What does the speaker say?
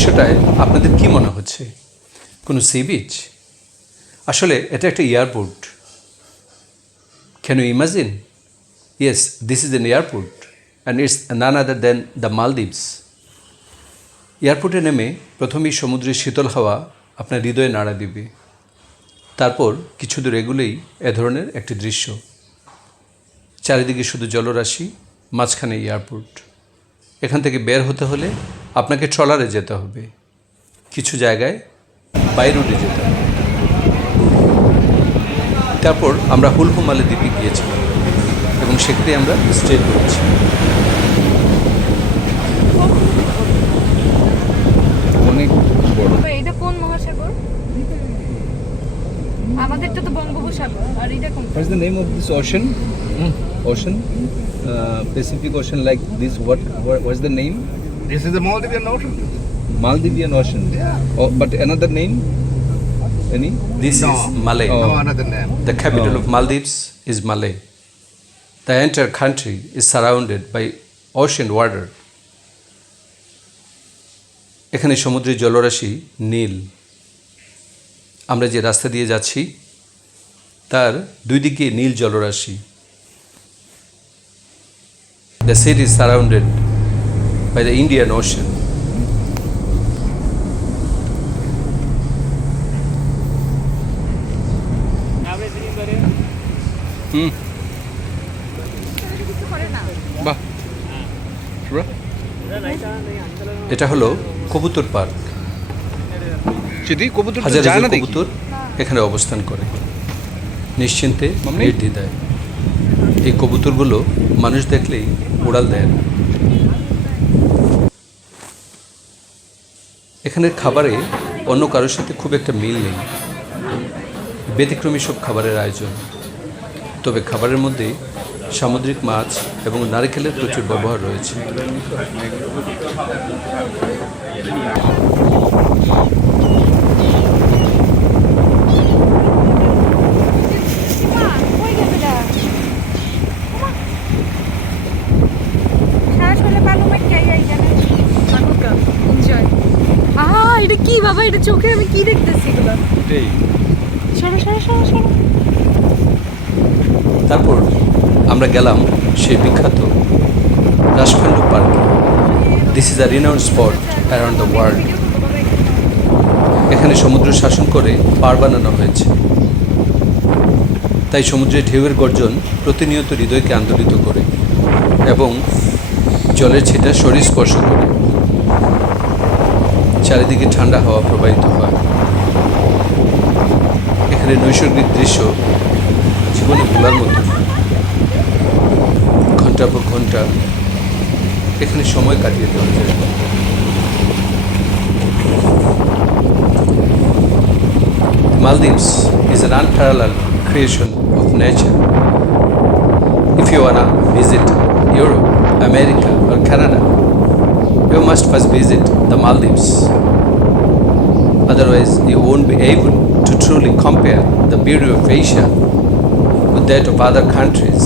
দৃশ্যটায় আপনাদের কি মনে হচ্ছে? কোনো সি বিচ? আসলে এটা একটা airport. Can you imagine? Yes, this is an airport and it's none other than the Maldives. এয়ারপোর্টে নেমে প্রথমেই সমুদ্রের শীতল হাওয়া আপনার হৃদয়ে নাড়া দিবে। তারপর কিছু দূর এগুলেই এ ধরনের একটি দৃশ্য। চারিদিকে শুধু জলরাশি, মাঝখানে এয়ারপোর্ট। এখান থেকে বের হতে হলে আপনাকে ট্রলারে যেতে হবে, কিছু জায়গায় বাই রোডে যেতে হবে। তারপর আমরা হুলহুমালে দ্বীপে গিয়েছিলাম এবং সেখানে আমরা স্টে করেছি। অনেক বড়। এটা কোন মহাসাগর? আমাদেরটা তো বঙ্গোপসাগর, আর এটা কোন? What is the name of this ocean? Ocean? Pacific Ocean like this. What is the name? This is the Maldivian Ocean. Maldivian Ocean. Yeah. Oh, but another name? Any? This No. is Malay. Oh. No another name. The capital of Maldives is Malay. The entire country is surrounded by ocean water. এখানে সমুদ্রের জলরাশি নীল। আমরা যে রাস্তা দিয়ে যাচ্ছি তার দুই দিকে নীল জলরাশি। The city is surrounded by the Indian Ocean. বাহ। এটা হলো কবুতর পার্ক। যদি কবুতর হাজার যায় হাজার না দেখি। কবুতর এখানে অবস্থান করে নিশ্চিন্তে, নির্দ্বিধায়। এই কবুতরগুলো মানুষ দেখলেই উড়াল দেয় না। এখানের খাবারে অন্য কারোর সাথে খুব একটা মিল নেই, ব্যতিক্রমী সব খাবারের আয়োজন। তবে খাবারের মধ্যে সামুদ্রিক মাছ এবং নারকেলের প্রচুর ব্যবহার রয়েছে। এটা কি বাবা? এটা চোখে আমি কি দেখতেছি? এগুলো এটাই। সরো। তারপর আমরা গেলাম সেই বিখ্যাত রাজখণ্ডু পার্কে। This is a renowned spot around the world. এখানে সমুদ্র শাসন করে পাড় বানানো হয়েছে, তাই সমুদ্রের ঢেউয়ের গর্জন প্রতিনিয়ত হৃদয়কে আন্দোলিত করে এবং জলের ছিটা শরীর স্পর্শ করে। চারিদিকে ঠান্ডা হাওয়া প্রবাহিত হয়। এখানে নৈসর্গিক দৃশ্য জীবনে ভোলার মতো। ঘন্টার পর ঘন্টা এখানে সময় কাটিয়ে দেওয়া যায়। Maldives is an unparalleled creation of nature. If you wanna visit Europe, America or Canada, you must first visit the Maldives. Otherwise, you won't be able to truly compare the beauty of Asia with that of other countries.